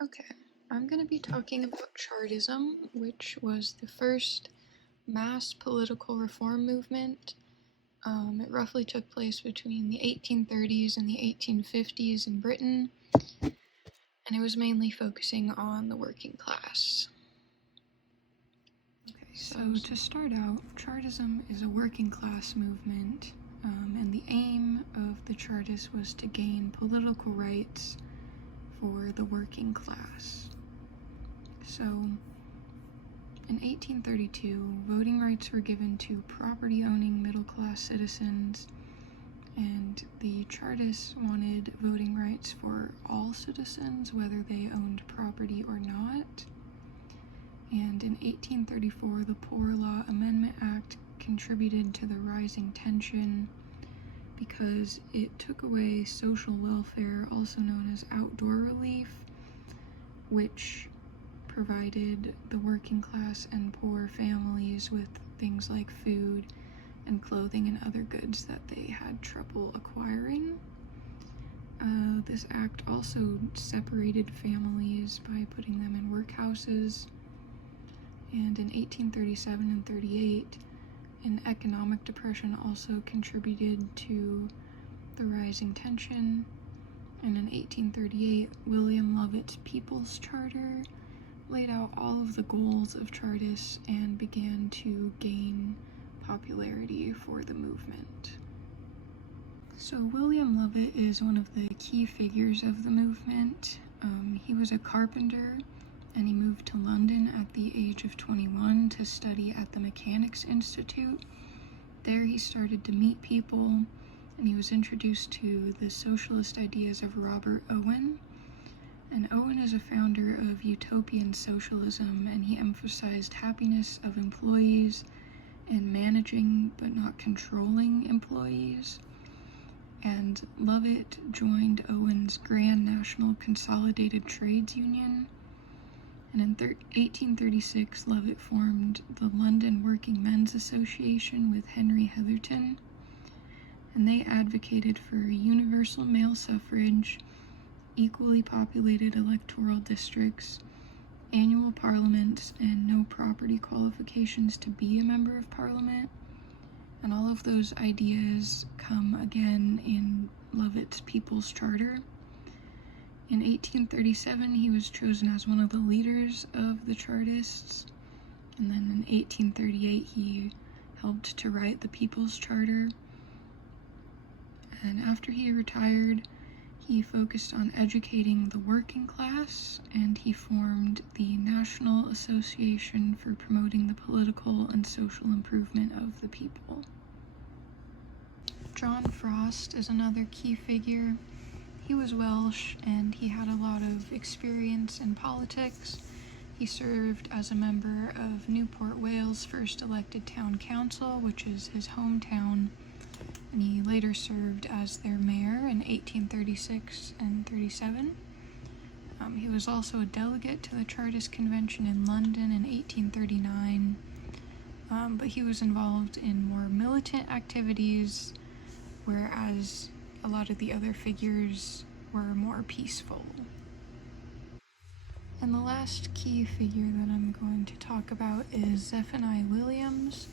Okay, I'm going to be talking about Chartism, which was the first mass political reform movement. It roughly took place between the 1830s and the 1850s in Britain, and it was mainly focusing on the working class. Okay, so to start out, Chartism is a working class movement, and the aim of the Chartists was to gain political rights for the working class. So, in 1832, voting rights were given to property-owning middle-class citizens, and the Chartists wanted voting rights for all citizens, whether they owned property or not. And in 1834, the Poor Law Amendment Act contributed to the rising tension because it took away social welfare, also known as outdoor relief, which provided the working class and poor families with things like food and clothing and other goods that they had trouble acquiring. This act also separated families by putting them in workhouses. And in 1837 and 38, an economic depression also contributed to the rising tension. And in 1838, William Lovett's People's Charter laid out all of the goals of Chartists and began to gain popularity for the movement. So William Lovett is one of the key figures of the movement. He was a carpenter, and he moved to London at the age of 21 to study at the Mechanics Institute. There he started to meet people, and he was introduced to the socialist ideas of Robert Owen. And Owen is a founder of utopian socialism, and he emphasized happiness of employees and managing but not controlling employees. And Lovett joined Owen's Grand National Consolidated Trades Union. And in 1836, Lovett formed the London Working Men's Association with Henry Heatherton, and they advocated for universal male suffrage, equally populated electoral districts, annual parliaments, and no property qualifications to be a member of parliament. And all of those ideas come again in Lovett's People's Charter. In 1837, he was chosen as one of the leaders of the Chartists, and then in 1838, he helped to write the People's Charter. And after he retired, he focused on educating the working class, and he formed the National Association for Promoting the Political and Social Improvement of the People. John Frost is another key figure. He was Welsh, and he had a lot of experience in politics. He served as a member of Newport, Wales' first elected town council, which is his hometown, and he later served as their mayor in 1836 and 37. He was also a delegate to the Chartist Convention in London in 1839, but he was involved in more militant activities, whereas a lot of the other figures were more peaceful. And the last key figure that I'm going to talk about is Zephaniah Williams,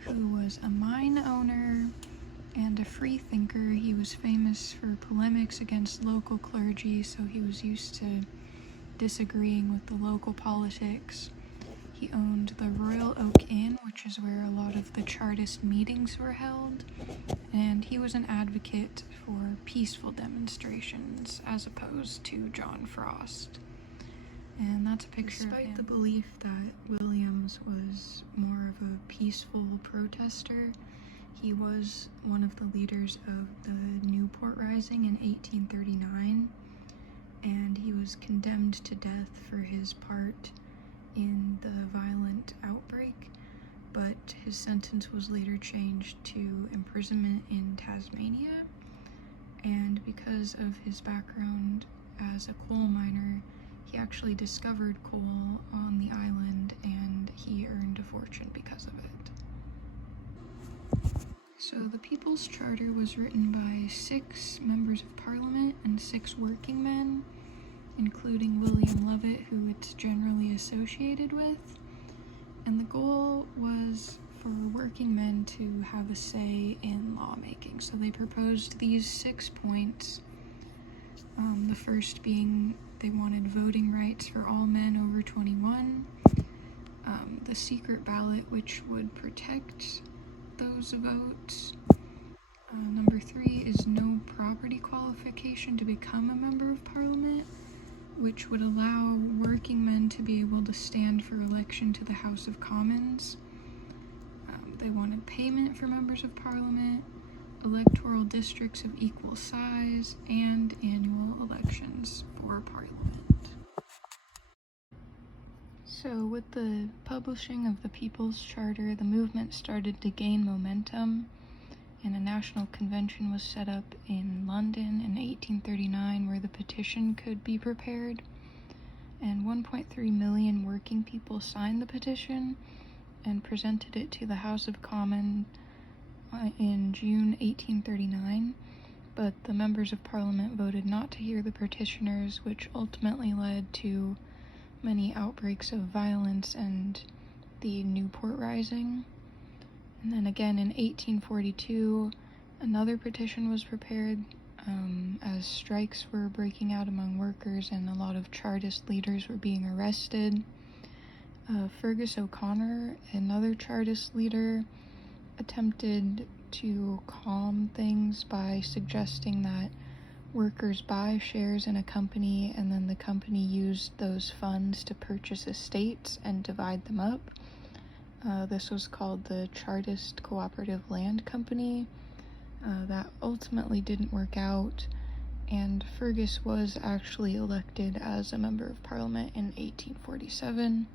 who was a mine owner and a free thinker. He was famous for polemics against local clergy, so he was used to disagreeing with the local politics. He owned the Royal Oak Inn, which is where a lot of the Chartist meetings were held, and he was an advocate for peaceful demonstrations as opposed to John Frost. And that's a picture of him. Despite the belief that Williams was more of a peaceful protester, he was one of the leaders of the Newport Rising in 1839, and he was condemned to death for his part in the violent outbreak, but his sentence was later changed to imprisonment in Tasmania. And because of his background as a coal miner, he actually discovered coal on the island, and he earned a fortune because of it. So the People's Charter was written by 6 members of Parliament and 6 working men, including including William Lovett, who it's generally associated with. And the goal was for working men to have a say in lawmaking. So they proposed these 6 points. The first being they wanted voting rights for all men over 21, the secret ballot, which would protect those votes. Number 3 is no property qualification to become a member of parliament, which would allow working men to be able to stand for election to the House of Commons. They wanted payment for members of parliament, electoral districts of equal size, and annual elections for parliament. So with the publishing of the People's Charter, the movement started to gain momentum, and a national convention was set up in London in 1839 where the petition could be prepared, and 1.3 million working people signed the petition and presented it to the House of Commons in June 1839, but the members of Parliament voted not to hear the petitioners, which ultimately led to many outbreaks of violence and the Newport Rising. And then again in 1842, another petition was prepared as strikes were breaking out among workers and a lot of Chartist leaders were being arrested. Fergus O'Connor, another Chartist leader, attempted to calm things by suggesting that workers buy shares in a company and then the company used those funds to purchase estates and divide them up. This was called the Chartist Cooperative Land Company. That ultimately didn't work out, and Fergus was actually elected as a member of Parliament in 1847.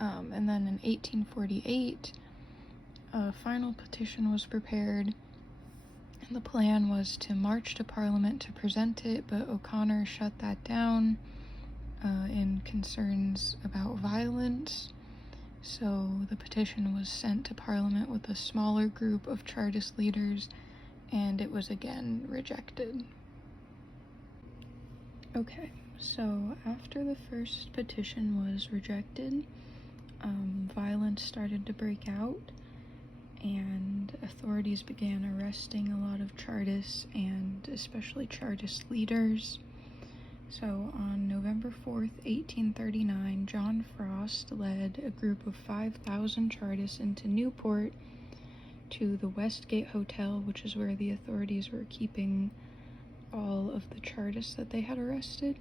And then in 1848, a final petition was prepared, and the plan was to march to Parliament to present it, but O'Connor shut that down in concerns about violence. So the petition was sent to Parliament with a smaller group of Chartist leaders, and it was again rejected. Okay, so after the first petition was rejected, violence started to break out, and authorities began arresting a lot of Chartists and especially Chartist leaders. So on November 4th, 1839, John Frost led a group of 5,000 Chartists into Newport to the Westgate Hotel, which is where the authorities were keeping all of the Chartists that they had arrested.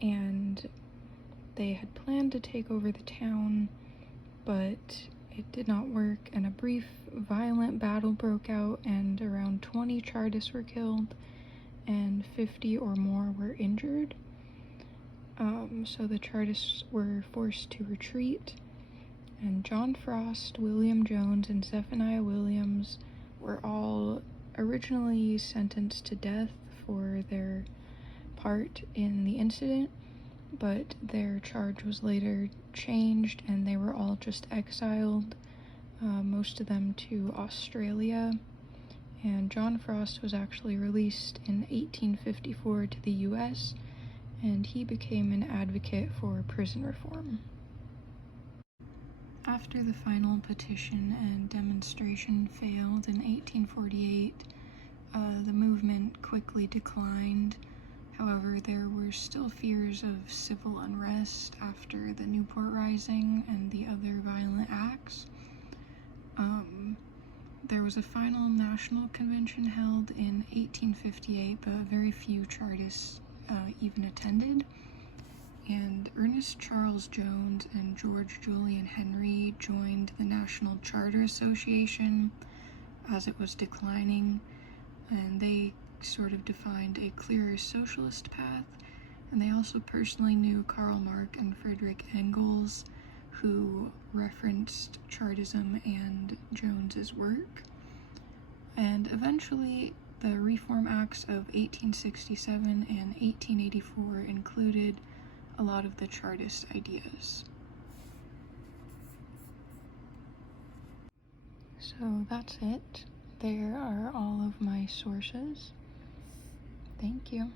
And they had planned to take over the town, but it did not work, and a brief violent battle broke out, and around 20 Chartists were killed and 50 or more were injured. So the Chartists were forced to retreat, and John Frost, William Jones, and Zephaniah Williams were all originally sentenced to death for their part in the incident, but their charge was later changed and they were all just exiled, most of them to Australia. And John Frost was actually released in 1854 to the US, and he became an advocate for prison reform. After the final petition and demonstration failed in 1848, the movement quickly declined. However, there were still fears of civil unrest after the Newport Rising and the other violent acts. There was a final national convention held in 1858, but very few Chartists even attended. And Ernest Charles Jones and George Julian Henry joined the National Charter Association as it was declining, and they sort of defined a clearer socialist path, and they also personally knew Karl Marx and Friedrich Engels, who referenced Chartism and Jones's work. And eventually, the Reform Acts of 1867 and 1884 included a lot of the Chartist ideas. So that's it. There are all of my sources. Thank you.